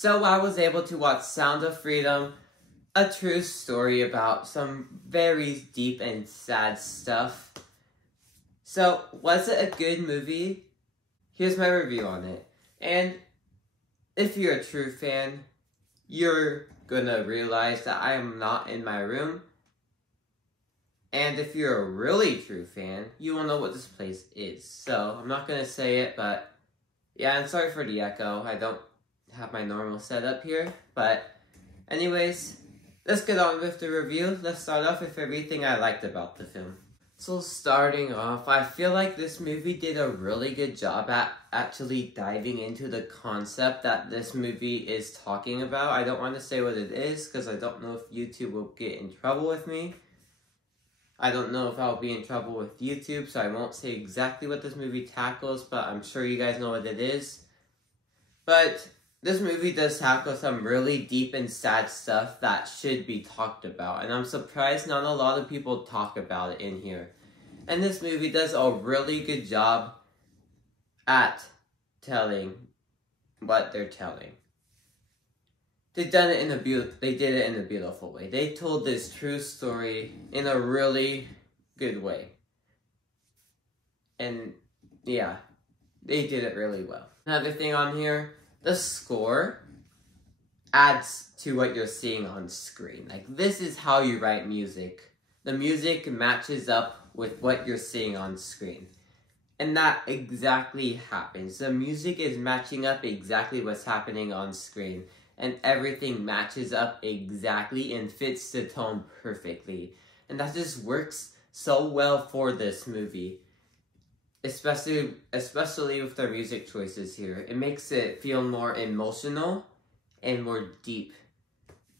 So I was able to watch Sound of Freedom, a true story about some very deep and sad stuff. So, was it a good movie? Here's my review on it. And if you're a true fan, you're gonna realize that I am not in my room. And if you're a really true fan, you will know what this place is. So, I'm not gonna say it, but yeah, I'm sorry for the echo. I don't have my normal setup here. But anyways, let's get on with the review. Let's start off with everything I liked about the film. So starting off, I feel like this movie did a really good job at actually diving into the concept that this movie is talking about. I don't want to say what it is because I don't know if YouTube will get in trouble with me. I don't know if I'll be in trouble with YouTube, so I won't say exactly what this movie tackles, but I'm sure you guys know what it is. But this movie does tackle some really deep and sad stuff that should be talked about, and I'm surprised not a lot of people talk about it in here. And this movie does a really good job at telling what they're telling. They did it in a beautiful way. They told this true story in a really good way. And yeah, they did it really well. Another thing on here, the score adds to what you're seeing on screen. Like, this is how you write music. The music matches up with what you're seeing on screen. And that exactly happens. The music is matching up exactly what's happening on screen. And everything matches up exactly and fits the tone perfectly. And that just works so well for this movie. Especially with the music choices here. It makes it feel more emotional and more deep.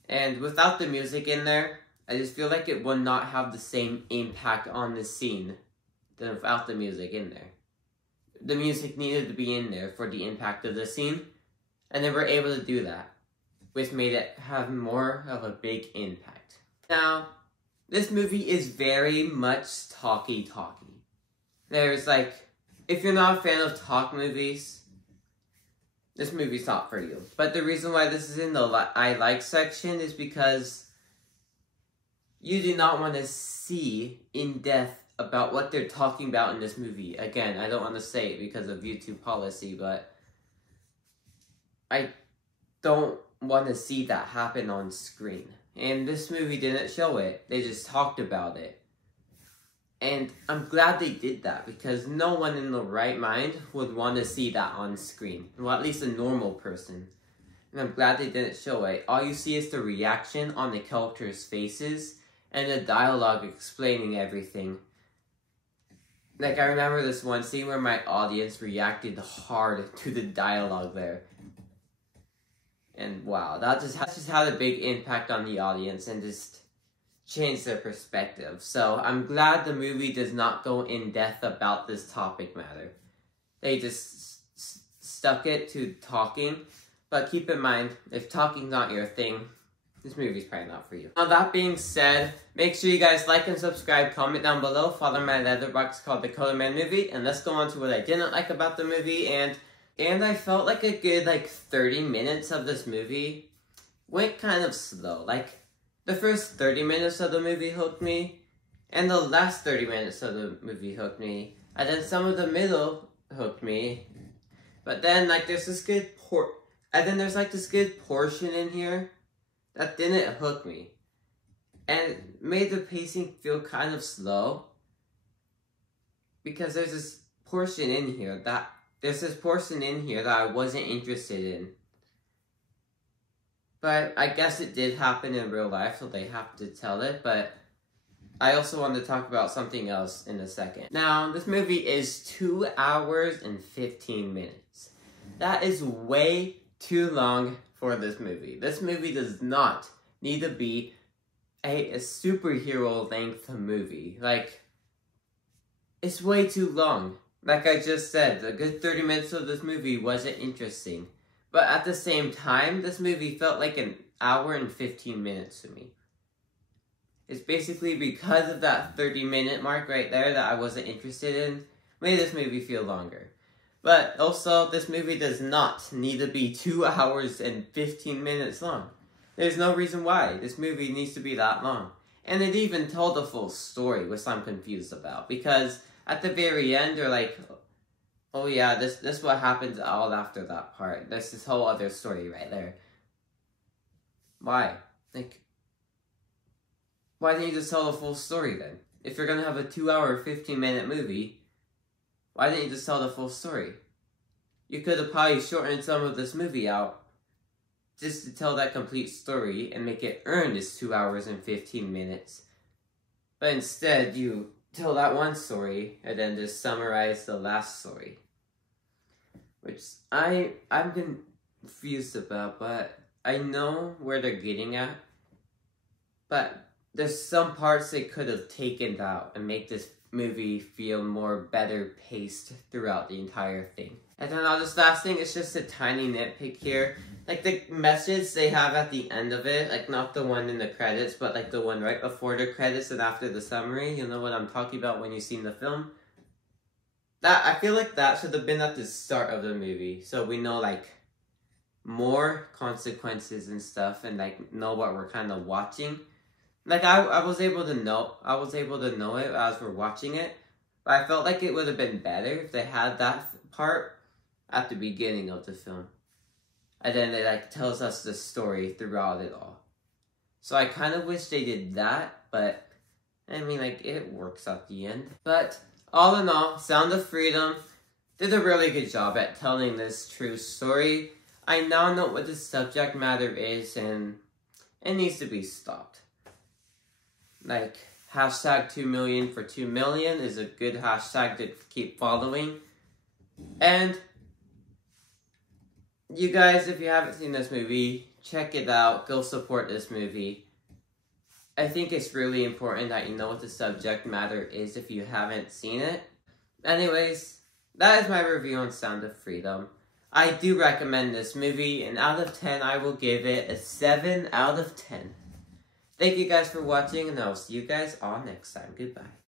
And without the music in there, I just feel like it would not have the same impact on the scene than without the music in there. The music needed to be in there for the impact of the scene, and they were able to do that, which made it have more of a big impact. Now, this movie is very much talky. There's like, if you're not a fan of talk movies, this movie's not for you. But the reason why this is in the I like section is because you do not want to see in depth about what they're talking about in this movie. Again, I don't want to say it because of YouTube policy, but I don't want to see that happen on screen. And this movie didn't show it. They just talked about it. And I'm glad they did that, because no one in the right mind would want to see that on screen. Well, at least a normal person. And I'm glad they didn't show it. All you see is the reaction on the characters' faces and the dialogue explaining everything. Like, I remember this one scene where my audience reacted hard to the dialogue there. And wow, that just had a big impact on the audience and just changed their perspective. So I'm glad the movie does not go in depth about this topic matter. They just stuck it to talking. But keep in mind, if talking's not your thing, this movie's probably not for you. Now that being said, make sure you guys like and subscribe, comment down below, follow my letterbox called Dakotah Man Movie, and let's go on to what I didn't like about the movie. And I felt like a good 30 minutes of this movie went kind of slow. Like, the first 30 minutes of the movie hooked me, and the last 30 minutes of the movie hooked me, and then some of the middle hooked me. But then there's this good this good portion in here that didn't hook me, and made the pacing feel kind of slow, because there's this portion in here that I wasn't interested in. But I guess it did happen in real life, so they have to tell it. But I also want to talk about something else in a second. Now, this movie is 2 hours and 15 minutes. That is way too long for this movie. This movie does not need to be a superhero length movie. It's way too long. Like I just said, a good 30 minutes of this movie wasn't interesting. But at the same time, this movie felt like an hour and 15 minutes to me. It's basically because of that 30-minute mark right there that I wasn't interested in, made this movie feel longer. But also, this movie does not need to be 2 hours and 15 minutes long. There's no reason why this movie needs to be that long. And it even told the full story, which I'm confused about. Because at the very end, they're like, oh yeah, this is what happens all after that part. There's this whole other story right there. Why? Like, why didn't you just tell the full story then? If you're gonna have a 2 hour, 15-minute movie, why didn't you just tell the full story? You could have probably shortened some of this movie out just to tell that complete story and make it earn this 2 hours and 15 minutes. But instead, you tell that one story and then just summarize the last story. Which I'm confused about, but I know where they're getting at. But there's some parts they could have taken out and make this movie feel more better paced throughout the entire thing. And then this last thing is just a tiny nitpick here. Like the message they have at the end of it, like not the one in the credits, but like the one right before the credits and after the summary. You know what I'm talking about when you've seen the film? That I feel like that should have been at the start of the movie. So we know like more consequences and stuff and like know what we're kind of watching. Like I was able to know it as we're watching it, but I felt like it would have been better if they had that part at the beginning of the film, and then it like tells us the story throughout it all. So I kind of wish they did that, but I mean like it works at the end. But all in all, Sound of Freedom did a really good job at telling this true story. I now know what the subject matter is, and it needs to be stopped. Like, hashtag 2 million for 2 million is a good hashtag to keep following. And you guys, if you haven't seen this movie, check it out. Go support this movie. I think it's really important that you know what the subject matter is if you haven't seen it. Anyways, that is my review on Sound of Freedom. I do recommend this movie, and out of 10, I will give it a 7 out of 10. Thank you guys for watching, and I'll see you guys all next time. Goodbye.